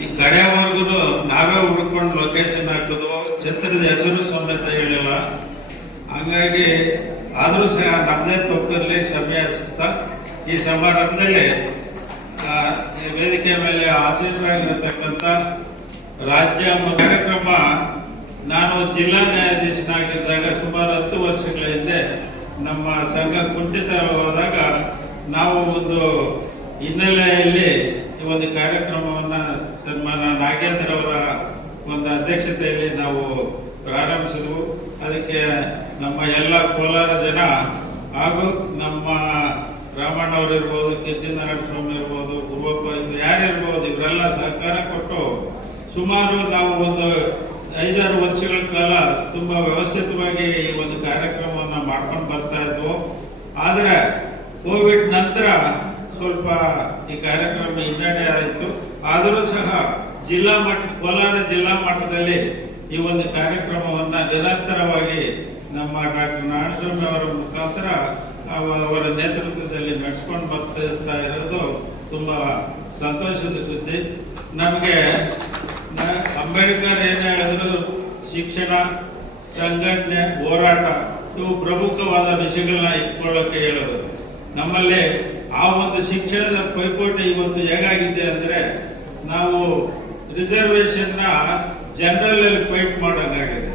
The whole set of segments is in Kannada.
ಈ ಕಡೆಯವರೆಗೂ ನಾವೇ ಹುಡ್ಕೊಂಡು ಲೊಕೇಶನ್ ಹಾಕಿದ್ವು, ಛತ್ರದ ಹೆಸರು ಸಮೇತ ಹೇಳಿಲ್ಲ. ಹಂಗಾಗಿ ಆದರೂ ಸಹ ನಮ್ಮದೇ ತಪ್ಪಲ್ಲಿ ಕ್ಷಮೆ ಹರಿಸ್ತಾ ಈ ಸಮಾರಂಭದಲ್ಲಿ ವೇದಿಕೆ ಮೇಲೆ ಆಸೀನರಾಗಿರತಕ್ಕಂಥ ರಾಜ್ಯ ಕಾರ್ಯಕ್ರಮ, ನಾನು ಜಿಲ್ಲಾ ನ್ಯಾಯಾಧೀಶನಾಗಿದ್ದಾಗ ಸುಮಾರು 10 ವರ್ಷಗಳ ಹಿಂದೆ ನಮ್ಮ ಸಂಘ ಕುಂಠಿತವಾದಾಗ ನಾವು ಒಂದು ಹಿನ್ನೆಲೆಯಲ್ಲಿ ಈ ಒಂದು ಕಾರ್ಯಕ್ರಮವನ್ನು ಸನ್ಮಾನ ನಾಗೇಂದ್ರ ಅವರ ಒಂದು ಅಧ್ಯಕ್ಷತೆಯಲ್ಲಿ ನಾವು ಪ್ರಾರಂಭಿಸಿದ್ವು. ಅದಕ್ಕೆ ನಮ್ಮ ಎಲ್ಲ ಕೋಲಾರ ಜನ ಹಾಗೂ ನಮ್ಮ ರಾಮಣ್ಣವರಿರ್ಬೋದು, ಕೆದ್ದಿನಾರಾಯಣ ಸ್ವಾಮಿ ಇರ್ಬೋದು, ಗುರುವಪ್ಪ ಯಾರಿರ್ಬೋದು, ಇವರೆಲ್ಲ ಸಹಕಾರ ಕೊಟ್ಟು ಸುಮಾರು ನಾವು ಒಂದು 5-6 ವರ್ಷಗಳ ಕಾಲ ತುಂಬ ವ್ಯವಸ್ಥಿತವಾಗಿ ಈ ಒಂದು ಕಾರ್ಯಕ್ರಮವನ್ನು ಮಾಡ್ಕೊಂಡು ಬರ್ತಾ ಇದ್ವು. ಆದರೆ ಕೋವಿಡ್ ನಂತರ ಸ್ವಲ್ಪ ಈ ಕಾರ್ಯಕ್ರಮ ಹಿನ್ನಡೆ ಆಯಿತು. ಆದರೂ ಸಹ ಕೋಲಾರ ಜಿಲ್ಲಾ ಮಟ್ಟದಲ್ಲಿ ಈ ಒಂದು ಕಾರ್ಯಕ್ರಮವನ್ನು ನಿರಂತರವಾಗಿ ನಮ್ಮ ಡಾಕ್ಟರ್ ನಾರಾಯಣಸ್ವಾಮಿ ಅವರ ಮುಖಾಂತರ ಅವರ ನೇತೃತ್ವದಲ್ಲಿ ನಡೆಸ್ಕೊಂಡು ಬರ್ತಾ ಇರೋದು ತುಂಬ ಸಂತೋಷದ ಸುದ್ದಿ. ನಮಗೆ ಅಂಬೇಡ್ಕರ್ ಏನು ಹೇಳಿದ್ರು, ಶಿಕ್ಷಣ, ಸಂಘಟನೆ, ಹೋರಾಟ ಇವು ಪ್ರಮುಖವಾದ ವಿಷಯಗಳನ್ನ ಇಟ್ಕೊಳ್ಳೋಕೆ ಹೇಳೋದು. ನಮ್ಮಲ್ಲಿ ಆ ಒಂದು ಶಿಕ್ಷಣದ ಪೈಪೋಟಿ ಇವತ್ತು ಹೇಗಾಗಿದೆ ಅಂದರೆ, ನಾವು ರಿಸರ್ವೇಷನ್ನ ಜನರಲ್ ಫೈಟ್ ಮಾಡೋಂಗಾಗಿದೆ.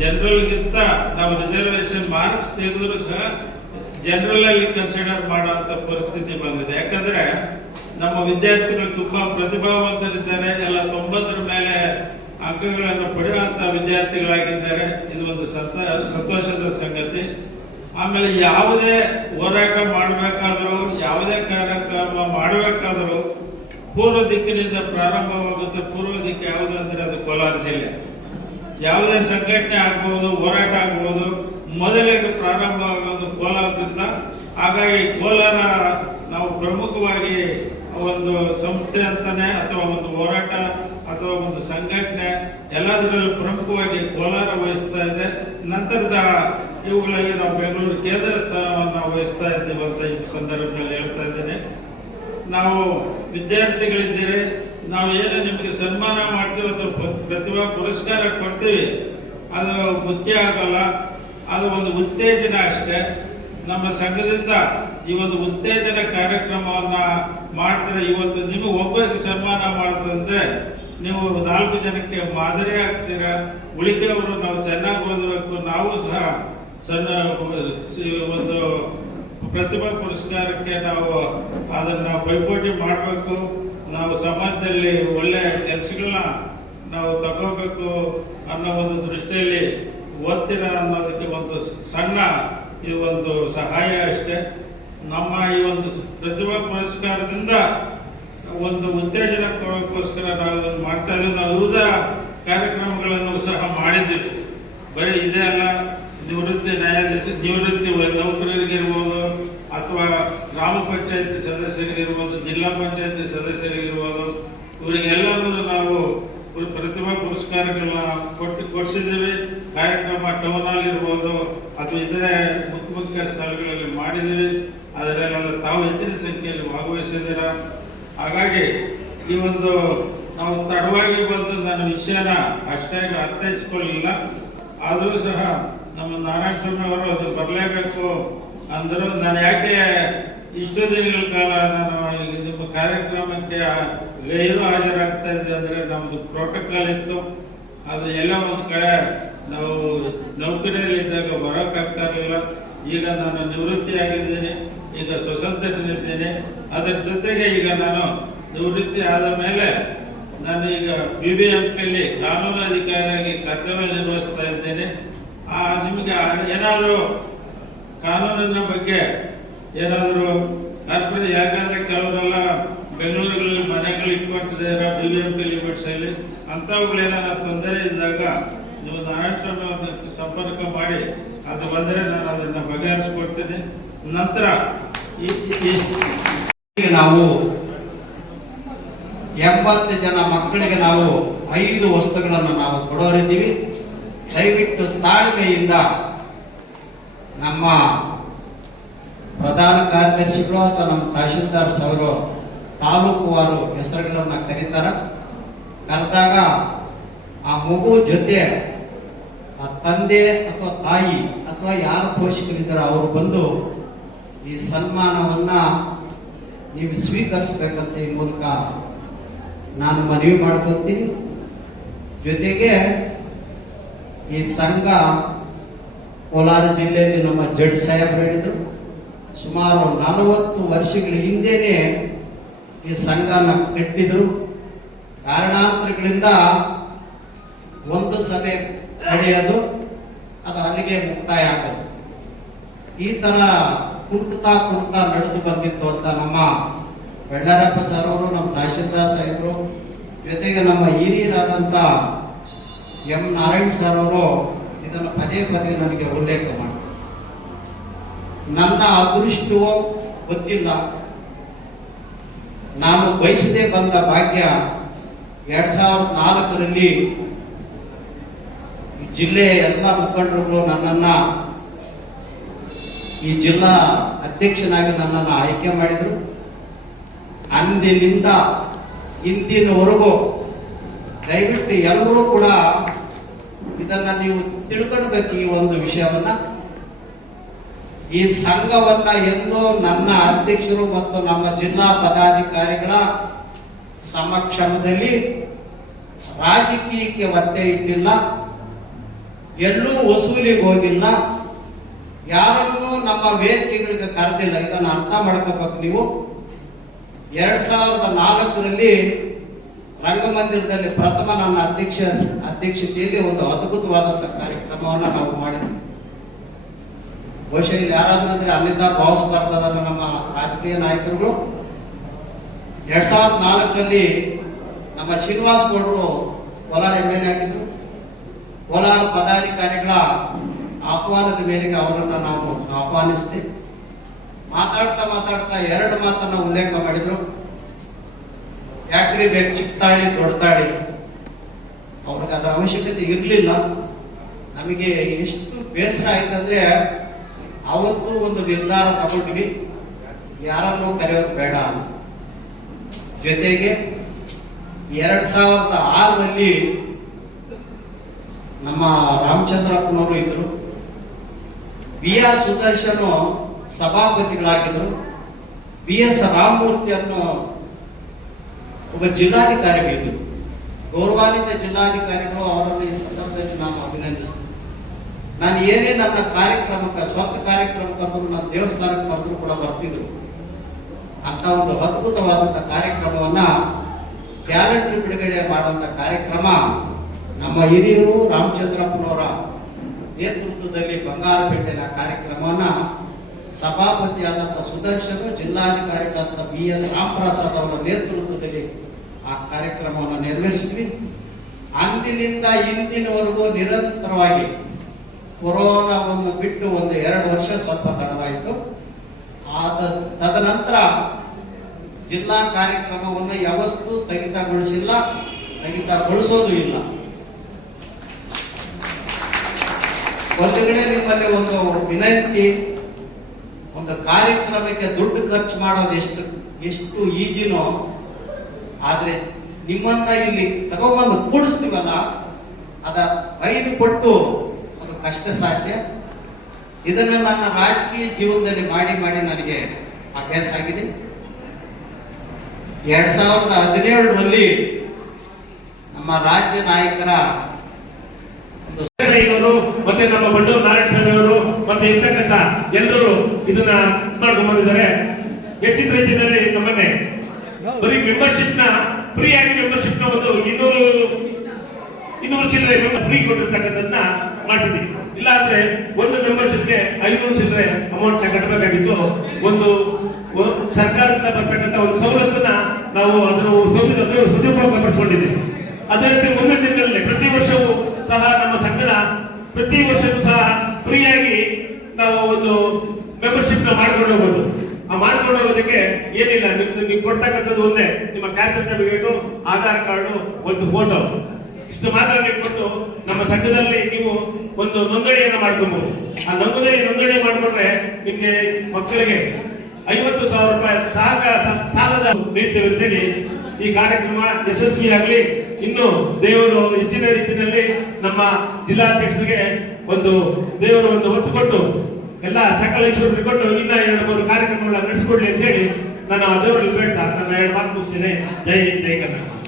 ಜನರಲ್ಗಿಂತ ನಾವು ರಿಸರ್ವೇಷನ್ ಮಾರ್ಕ್ಸ್ ತೆಗೆದ್ರು ಸಹ ಜನರಲ್ ಅಲ್ಲಿ ಕನ್ಸಿಡರ್ ಮಾಡುವಂತ ಪರಿಸ್ಥಿತಿ ಬಂದಿದೆ. ಯಾಕಂದ್ರೆ ನಮ್ಮ ವಿದ್ಯಾರ್ಥಿಗಳು ತುಂಬಾ ಪ್ರತಿಭಾವಂತರಿದ್ದಾರೆ, ಎಲ್ಲ 90 ಮೇಲೆ ಅಂಕಗಳನ್ನು ಪಡೆಯುವಂತ ವಿದ್ಯಾರ್ಥಿಗಳಾಗಿದ್ದಾರೆ. ಇದು ಒಂದು ಸಂತೋಷದ ಸಂಗತಿ. ಆಮೇಲೆ ಯಾವುದೇ ಹೋರಾಟ ಮಾಡಬೇಕಾದ್ರೂ, ಯಾವುದೇ ಕಾರ್ಯಕ್ರಮ ಮಾಡಬೇಕಾದ್ರೂ ಪೂರ್ವ ದಿಕ್ಕಿನಿಂದ ಪ್ರಾರಂಭವಾಗುತ್ತೆ. ಪೂರ್ವ ದಿಕ್ಕು ಯಾವುದು ಅಂದ್ರೆ ಅದು ಕೋಲಾರ ಜಿಲ್ಲೆ. ಯಾವುದೇ ಸಂಘಟನೆ ಆಗ್ಬೋದು, ಹೋರಾಟ ಆಗ್ಬೋದು, ಮೊದಲಿಗೆ ಪ್ರಾರಂಭವಾಗೋದು ಕೋಲಾರದಿಂದ. ಹಾಗಾಗಿ ಕೋಲಾರ ನಾವು ಪ್ರಮುಖವಾಗಿ ಒಂದು ಸಂಸ್ಥೆ ಅಂತಾನೆ ಅಥವಾ ಒಂದು ಹೋರಾಟ ಅಥವಾ ಒಂದು ಸಂಘಟನೆ ಎಲ್ಲದರಲ್ಲೂ ಪ್ರಮುಖವಾಗಿ ಕೋಲಾರ ವಹಿಸ್ತಾ ಇದೆ. ನಂತರದ ಇವುಗಳಲ್ಲಿ ನಾವು ಬೆಂಗಳೂರು ಕೇಂದ್ರ ಸ್ಥಾನವನ್ನು ವಹಿಸ್ತಾ ಇದ್ದೀವಿ ಅಂತ ಈ ಸಂದರ್ಭದಲ್ಲಿ ಹೇಳ್ತಾ ಇದ್ದೇನೆ. ನಾವು ವಿದ್ಯಾರ್ಥಿಗಳಿದ್ದೀರಿ, ನಾವು ಏನು ನಿಮಗೆ ಸನ್ಮಾನ ಮಾಡ್ತೀವಿ ಅಥವಾ ಪ್ರತಿಭಾ ಪುರಸ್ಕಾರ ಕೊಡ್ತೀವಿ, ಅದು ಮುಖ್ಯ ಆಗಲ್ಲ, ಅದು ಒಂದು ಉತ್ತೇಜನ ಅಷ್ಟೇ. ನಮ್ಮ ಸಂಘದಿಂದ ಈ ಒಂದು ಉತ್ತೇಜನ ಕಾರ್ಯಕ್ರಮವನ್ನ ಮಾಡ್ತಾರೆ. ಇವತ್ತು ನಿಮಗೆ ಒಬ್ಬರಿಗೆ ಸನ್ಮಾನ ಮಾಡೋದಂದ್ರೆ ನೀವು 4 ಜನಕ್ಕೆ ಮಾದರಿ ಆಗ್ತೀರಾ. ಉಳಿಕೆಯವರು ನಾವು ಚೆನ್ನಾಗಿ ಓದಬೇಕು, ನಾವು ಸಹ ಒಂದು ಪ್ರತಿಭಾ ಪುರಸ್ಕಾರಕ್ಕೆ ನಾವು ಅದನ್ನ ಪೈಪೋಟಿ ಮಾಡಬೇಕು. ನಾವು ಸಮಾಜದಲ್ಲಿ ಒಳ್ಳೆಯ ಕೆಲಸಗಳನ್ನ ನಾವು ತಗೋಬೇಕು ಅನ್ನೋ ಒಂದು ದೃಷ್ಟಿಯಲ್ಲಿ ಓದ್ತೀರ ಅನ್ನೋದಕ್ಕೆ ಒಂದು ಸಣ್ಣ ಈ ಒಂದು ಸಹಾಯ ಅಷ್ಟೇ. ನಮ್ಮ ಈ ಒಂದು ಪ್ರತಿಭಾ ಪುರಸ್ಕಾರದಿಂದ ಒಂದು ಉತ್ತೇಜನ ಕೊಡೋಕ್ಕೋಸ್ಕರ ನಾವು ಇದನ್ನು ಮಾಡ್ತಾ ಇದ್ದೀವಿ. ನಾವು ವಿವಿಧ ಕಾರ್ಯಕ್ರಮಗಳನ್ನು ಸಹ ಮಾಡಿದ್ದೀವಿ. ಬರೀ ಇದೇ ಅಲ್ಲ, ನಿವೃತ್ತಿ ನೌಕರರಿಗಿರ್ಬೋದು, ಅಥವಾ ಗ್ರಾಮ ಪಂಚಾಯತಿ ಸದಸ್ಯರಿಗಿರ್ಬೋದು, ಜಿಲ್ಲಾ ಪಂಚಾಯತಿ ಸದಸ್ಯರಿಗಿರ್ಬೋದು, ಇವರಿಗೆಲ್ಲರೂ ನಾವು ಪ್ರತಿಭಾ ಪುರಸ್ಕಾರಗಳನ್ನ ಕೊಡಿಸಿದ್ದೀವಿ. ಕಾರ್ಯಕ್ರಮ ಟೌನ್ ಹಾಲ್ ಇರ್ಬೋದು ಅಥವಾ ಇತರೆ ಮುಖ್ಯ ಸ್ಥಳಗಳಲ್ಲಿ ಮಾಡಿದ್ದೀವಿ. ಅದರಲ್ಲೆಲ್ಲ ತಾವು ಹೆಚ್ಚಿನ ಸಂಖ್ಯೆಯಲ್ಲಿ ಭಾಗವಹಿಸಿದ್ದೀರ. ಹಾಗಾಗಿ ಈ ಒಂದು ನಾವು ತಡವಾಗಿ ಬಂದು ನನ್ನ ವಿಷಯನ ಅಷ್ಟಾಗಿ ಅರ್ಥೈಸ್ಕೊಳ್ಳಿಲ್ಲ. ಆದರೂ ಸಹ ನಮ್ಮ ನಾರಾಯಣಸ್ವಾಮಿ ಅವರು ಅದು ಬರಲೇಬೇಕು ಅಂದರು. ನಾನು ಯಾಕೆ ಇಷ್ಟು ದಿನಗಳ ಕಾಲ ನಾನು ನಿಮ್ಮ ಕಾರ್ಯಕ್ರಮಕ್ಕೆ ಗೈರು ಹಾಜರಾಗ್ತಾ ಇದ್ದೆ ಅಂದರೆ, ನಮ್ಮದು ಪ್ರೋಟೋಕಾಲ್ ಇತ್ತು. ಅದು ಎಲ್ಲ ಒಂದು ಕಡೆ ನಾವು ನೌಕರಿಯಲ್ಲಿದ್ದಾಗ ಬರೋಕ್ಕಾಗ್ತಾ ಇರಲಿಲ್ಲ. ಈಗ ನಾನು ನಿವೃತ್ತಿ ಆಗಿದ್ದೀನಿ, ಈಗ ಸ್ವತಂತ್ರನಿದ್ದೇನೆ. ಅದರ ಜೊತೆಗೆ ಈಗ ನಾನು ನಿವೃತ್ತಿ ಆದ ಮೇಲೆ ನಾನು ಈಗ BBMPಯಲ್ಲಿ ಕಾನೂನು ಅಧಿಕಾರಿಯಾಗಿ ಕರ್ತವ್ಯ ನಿರ್ವಹಿಸ್ತಾ ಇದ್ದೇನೆ. ನಿಮಗೆ ಏನಾದರೂ ಕಾನೂನಿನ ಬಗ್ಗೆ ಏನಾದರೂ ಕಾರ್ಪೊರೇಟ್, ಯಾಕಂದರೆ ಕೆಲವರೆಲ್ಲ ಬೆಂಗಳೂರುಗಳಲ್ಲಿ ಮನೆಗಳು ಇಟ್ಕೊಂಡಿದ್ದಾರೆ BBMP ಲಿಮಿಟ್ಸಲ್ಲಿ, ಅಂಥವುಗಳೇನಾದ್ರು ತೊಂದರೆ ಇದ್ದಾಗ ನೀವು ನಾರಾಯಣಸ್ವಾಮಿ ಅವ್ರನ್ನ ಸಂಪರ್ಕ ಮಾಡಿ ಅದು ಬಂದರೆ ನಾನು ಅದನ್ನು ಬಗೆಹರಿಸ್ಕೊಡ್ತೀನಿ. ನಂತರ ನಾವು 80 ಜನ ಮಕ್ಕಳಿಗೆ ನಾವು 5 ವಸ್ತುಗಳನ್ನು ನಾವು ಕೊಡೋರಿದ್ದೀವಿ. ದಯವಿಟ್ಟು ತಾಳ್ಮೆಯಿಂದ ನಮ್ಮ ಪ್ರಧಾನ ಕಾರ್ಯದರ್ಶಿಗಳು ಅಥವಾ ನಮ್ಮ ತಹಶೀಲ್ದಾರ್ಸ್ ಅವರು ತಾಲೂಕುವಾರು ಹೆಸರುಗಳನ್ನು ಕರೀತಾರೆ. ಕರೆದಾಗ ಆ ಮಗು ಜೊತೆ ಆ ತಂದೆ ಅಥವಾ ತಾಯಿ ಅಥವಾ ಯಾರು ಪೋಷಕರಿದ್ದಾರೆ ಅವರು ಬಂದು ಈ ಸನ್ಮಾನವನ್ನ ನೀವು ಸ್ವೀಕರಿಸಬೇಕಂತ ಈ ಮೂಲಕ ನಾನು ಮನವಿ ಮಾಡ್ಕೊತೀನಿ. ಜೊತೆಗೆ ಈ ಸಂಘ ಕೋಲಾರ ಜಿಲ್ಲೆಯಲ್ಲಿ ನಮ್ಮ ಜಡ್ ಸಾಹೇಬರು ಹೇಳಿದರು, ಸುಮಾರು 40 ವರ್ಷಗಳ ಹಿಂದೆನೆ ಈ ಸಂಘನ ಕಟ್ಟಿದ್ರು. ಕಾರಣಾಂತರಗಳಿಂದ ಒಂದು ಸಭೆ ನಡೆಯೋದು, ಅದು ಅಲ್ಲಿಗೆ ಮುಕ್ತಾಯ ಆಗೋದು. ಈ ತರ ಕುಂಟುತ್ತಾ ನಡೆದು ಬಂದಿತ್ತು ಅಂತ ನಮ್ಮ ಬೆಳ್ಳಾರಪ್ಪ ಸರ್ ಅವರು, ನಮ್ಮ ತಹಶೀಲ್ದಾರ್ ಸಾಹೇಬರು, ಜೊತೆಗೆ ನಮ್ಮ ಹಿರಿಯರಾದಂಥ ಎಂ ನಾರಾಯಣ್ ಸರ್ ಅವರು ಇದನ್ನು ಪದೇ ಪದೇ ನನಗೆ ಉಲ್ಲೇಖ ಮಾಡಿ, ನನ್ನ ಅದೃಷ್ಟವೋ ಗೊತ್ತಿಲ್ಲ, ನಾನು ಬಯಸದೆ ಬಂದ ಭಾಗ್ಯ 2004ರಲ್ಲಿ ಜಿಲ್ಲೆಯ ಎಲ್ಲ ಮುಖಂಡರುಗಳು ನನ್ನನ್ನ ಈ ಜಿಲ್ಲಾ ಅಧ್ಯಕ್ಷನಾಗಿ ನನ್ನನ್ನು ಆಯ್ಕೆ ಮಾಡಿದರು. ಅಂದಿನಿಂದ ಇಂದಿನವರೆಗೂ ದಯವಿಟ್ಟು ಎಲ್ಲರೂ ಕೂಡ ಇದನ್ನ ನೀವು ತಿಳ್ಕೊಳ್ಬೇಕು. ಈ ಒಂದು ವಿಷಯವನ್ನ, ಈ ಸಂಘವನ್ನ ಎಂದು ನನ್ನ ಅಧ್ಯಕ್ಷರು ಮತ್ತು ನಮ್ಮ ಜಿಲ್ಲಾ ಪದಾಧಿಕಾರಿಗಳ ಸಮಕ್ಷಮದಲ್ಲಿ ರಾಜಕೀಯಕ್ಕೆ ಒತ್ತೆ ಇಟ್ಟಿಲ್ಲ, ಎಲ್ಲೂ ವಸೂಲಿಗೆ ಹೋಗಿಲ್ಲ, ಯಾರನ್ನೂ ನಮ್ಮ ವೇದಿಕೆಗಳಿಗೆ ಕರೆದಿಲ್ಲ. ಇದನ್ನು ಅರ್ಥ ಮಾಡ್ಕೋಬೇಕು ನೀವು. 2004ರಲ್ಲಿ ರಂಗಮಂದಿರದಲ್ಲಿ ಪ್ರಥಮ ನನ್ನ ಅಧ್ಯಕ್ಷತೆಯಲ್ಲಿ ಒಂದು ಅದ್ಭುತವಾದಂಥ ಕಾರ್ಯಕ್ರಮವನ್ನು ನಾವು ಮಾಡಿದ್ವಿ. ಬಹುಶಃ ಇಲ್ಲಿ ಯಾರಾದ್ರೂ ಅಂದ್ರೆ ಅಲ್ಲಿಂದ ಭಾವಿಸಬಾರ್ದನ್ನ ನಮ್ಮ ರಾಜಕೀಯ ನಾಯಕರುಗಳು. 2004ರಲ್ಲಿ ನಮ್ಮ ಶ್ರೀನಿವಾಸ್ ಗೌಡರು ಕೋಲಾರ MLA ಆಗಿದ್ರು. ಕೋಲಾರ ಪದಾಧಿಕಾರಿಗಳ ಆಹ್ವಾನದ ಮೇರೆಗೆ ಅವರನ್ನು ನಾವು ಆಹ್ವಾನಿಸ್ತೀವಿ. ಮಾತಾಡ್ತಾ 2 ಮಾತನ್ನ ಉಲ್ಲೇಖ ಮಾಡಿದ್ರು. ಯಾಕ್ರಿ ಬೇಕು ಚಿಕ್ಕತಾಳಿ ದೊಡ್ಡತಾಳಿ, ಅವ್ರಿಗೆ ಅದರ ಅವಶ್ಯಕತೆ ಇರಲಿಲ್ಲ. ನಮಗೆ ಎಷ್ಟು ಬೇಸರ ಆಯ್ತಂದ್ರೆ ಅವತ್ತು ಒಂದು ನಿರ್ಧಾರ ತಗೊಂಡ್ವಿ, ಯಾರನ್ನೂ ಕರೆಯೋದು ಬೇಡ ಅಂತ. ಜೊತೆಗೆ 2006ರಲ್ಲಿ ನಮ್ಮ ರಾಮಚಂದ್ರಪ್ಪನವರು ಇದ್ರು, BR ಸುದರ್ಶನ್ ಸಭಾಪತಿಗಳಾಗಿದ್ರು, BS ರಾಮಮೂರ್ತಿಯನ್ನು ಒಬ್ಬ ಜಿಲ್ಲಾಧಿಕಾರಿಗಳಿದ್ರು. ಗೌರವಾನ್ವಿತ ಜಿಲ್ಲಾಧಿಕಾರಿಗಳು, ಅವರನ್ನು ಈ ಸಂದರ್ಭದಲ್ಲಿ ನಾನು ಅಭಿನಂದಿಸ್ತೀನಿ. ನಾನು ಏನೇ ನನ್ನ ಕಾರ್ಯಕ್ರಮಕ್ಕೆ, ಸ್ವಂತ ಕಾರ್ಯಕ್ರಮಕ್ಕೆ ಕರೆದ್ರು, ನನ್ನ ದೇವಸ್ಥಾನಕ್ಕೆ ಕರೆದ್ರು ಕೂಡ ಬರ್ತಿದ್ರು. ಅಂತ ಒಂದು ಅದ್ಭುತವಾದಂಥ ಕಾರ್ಯಕ್ರಮವನ್ನ ಕ್ಯಾಲೆಂಡರ್ ಬಿಡುಗಡೆ ಮಾಡುವಂಥ ಕಾರ್ಯಕ್ರಮ ನಮ್ಮ ಹಿರಿಯರು ರಾಮಚಂದ್ರಪ್ಪನವರ ನೇತೃತ್ವದಲ್ಲಿ ಬಂಗಾರಪೇಟೆನ ಕಾರ್ಯಕ್ರಮವನ್ನ ಸಭಾಪತಿಯಾದಂಥ ಸುದರ್ಶನ್, ಜಿಲ್ಲಾಧಿಕಾರಿಗಳಾದಂಥ BS ರಾಮಪ್ರಸಾದ್ ಅವರ ನೇತೃತ್ವದಲ್ಲಿ ಆ ಕಾರ್ಯಕ್ರಮವನ್ನು ನೆರವೇರಿಸಿದ್ವಿ. ಅಂದಿನಿಂದ ಇಂದಿನವರೆಗೂ ನಿರಂತರವಾಗಿ, ಕೊರೋನಾವನ್ನು ಬಿಟ್ಟು ಒಂದು 2 ವರ್ಷ ಸ್ವಲ್ಪ ತಡವಾಯಿತು. ತದನಂತರ ಜಿಲ್ಲಾ ಕಾರ್ಯಕ್ರಮವನ್ನು ಯಾವತ್ತೂ ಸ್ಥಗಿತಗೊಳಿಸಿಲ್ಲ, ಸ್ಥಗಿತಗೊಳಿಸೋದು ಇಲ್ಲ. ಒಂದು ಕಡೆ ನಿಮ್ಮಲ್ಲಿ ಒಂದು ವಿನಂತಿ, ಒಂದು ಕಾರ್ಯಕ್ರಮಕ್ಕೆ ದುಡ್ಡು ಖರ್ಚು ಮಾಡೋದು ಎಷ್ಟು ಈಜಿನೋ, ಆದ್ರೆ ನಿಮ್ಮನ್ನ ಇಲ್ಲಿ ತಗೊಂಬಂದು ಕೂಡಿಸ್ತೀವಲ್ಲ, ಅದ 5 ಪಟ್ಟು ಅದು ಕಷ್ಟ ಸಾಧ್ಯ. ಇದನ್ನು ನನ್ನ ರಾಜಕೀಯ ಜೀವನದಲ್ಲಿ ಮಾಡಿ ನನಗೆ ಅಭ್ಯಾಸ ಆಗಿದೆ. 2017ರಲ್ಲಿ ನಮ್ಮ ರಾಜ್ಯ ನಾಯಕರ ಮತ್ತೆ ನಮ್ಮ ಬಂಡೂರು ನಾರಾಯಣ ಸ್ವಾಮಿ ಅವರು ಮತ್ತೆ ಇರ್ತಕ್ಕಂಥ ಎಲ್ಲರೂ ಇದನ್ನ ಮಾಡ್ಕೊಂಡು ಬಂದಿದ್ದಾರೆ. ಹೆಚ್ಚಿನ ರೀತಿಯಲ್ಲಿ ನಮ್ಮನ್ನೇ ಬರೀ ಮೆಂಬರ್ಶಿಪ್ ನ ಫ್ರೀ ಆಗಿ ಮೆಂಬರ್ಶಿಪ್ ನ ಒಂದು 200 ಚಿಲ್ಲರೆ ಫ್ರೀ ಕೊಟ್ಟಿರ್ತಕ್ಕಂಥದ್ದನ್ನ ಮಾಡಿಸಿದ್ವಿ. ಇಲ್ಲ ಅಂದ್ರೆ ಒಂದು ಮೆಂಬರ್ಶಿಪ್ಗೆ 500 ಚಿಲ್ಲರೆ ಅಮೌಂಟ್ ನ ಕಟ್ಟಬೇಕಾಗಿತ್ತು. ಒಂದು ಸರ್ಕಾರದಿಂದ ಬರ್ತಕ್ಕಂಥ ಒಂದು ಸವಲತ್ತನ್ನ ನಾವು ಅದನ್ನು ಸದುಪಯೋಗ ಪಡಿಸಿಕೊಂಡಿದ್ದೀವಿ. ಅದೇ ರೀತಿ ಮುಂದಿನ ದಿನಗಳಲ್ಲಿ ಪ್ರತಿ ವರ್ಷವೂ ಸಹ ನಮ್ಮ ಸಂಘದ ಪ್ರತಿ ವರ್ಷವೂ ಸಹ ಫ್ರೀಯಾಗಿ ನಾವು ಒಂದು ಮೆಂಬರ್ಶಿಪ್ ನ ಮಾಡ್ಕೊಂಡು ಹೋಗ್ಬೋದು. ಆ ಮಾಡ್ಕೊಂಡು ಹೋಗೋದಕ್ಕೆ ಏನಿಲ್ಲ, ನಿಮ್ಗೆ ಕೊಡ್ತಕ್ಕಂಥದ್ದು ಒಂದೇ, ನಿಮ್ಮ ಕ್ಯಾಸ್ಟ್ ಸರ್ಟಿಫಿಕೇಟ್, ಆಧಾರ್ ಕಾರ್ಡು, ಒಂದು ಫೋಟೋ, ಇಷ್ಟು ಮಾತ್ರ ಕೊಟ್ಟು ನಮ್ಮ ಸಂಘದಲ್ಲಿ ನೀವು ಒಂದು ನೋಂದಣಿಯನ್ನ ಮಾಡ್ಕೊಬಹುದು. ಆ ನೋಂದಣಿ ಮಾಡ್ಕೊಂಡ್ರೆ ನಿಮ್ಗೆ ಮಕ್ಕಳಿಗೆ 50,000 ರೂಪಾಯಿ ಸಾಲದ ನೀಡ್ತೇವೆ ಅಂತೇಳಿ ಈ ಕಾರ್ಯಕ್ರಮ ಯಶಸ್ವಿಯಾಗಲಿ. ಇನ್ನು ದೇವರು ಹೆಚ್ಚಿನ ರೀತಿಯಲ್ಲಿ ನಮ್ಮ ಜಿಲ್ಲಾಧ್ಯಕ್ಷರಿಗೆ ಒಂದು ದೇವರು ಒಂದು ಒತ್ತು ಕೊಟ್ಟು ಎಲ್ಲ ಸಕಲ ಈಶ್ವರರಿಗೆ ಕೊಟ್ಟು ಇನ್ನ 2-3 ಕಾರ್ಯಕ್ರಮಗಳನ್ನ ನಡೆಸಿಕೊಡ್ಲಿ ಅಂತ ಹೇಳಿ ನಾನು ದೇವರಲ್ಲಿ ಬೇಡ್ತಾ ನನ್ನ 2 ಮಾತು ಮುಗಿಸ್ತೇನೆ. ಜೈ ಹಿಂದ್, ಜೈ ಕರ್ನಾಟಕ.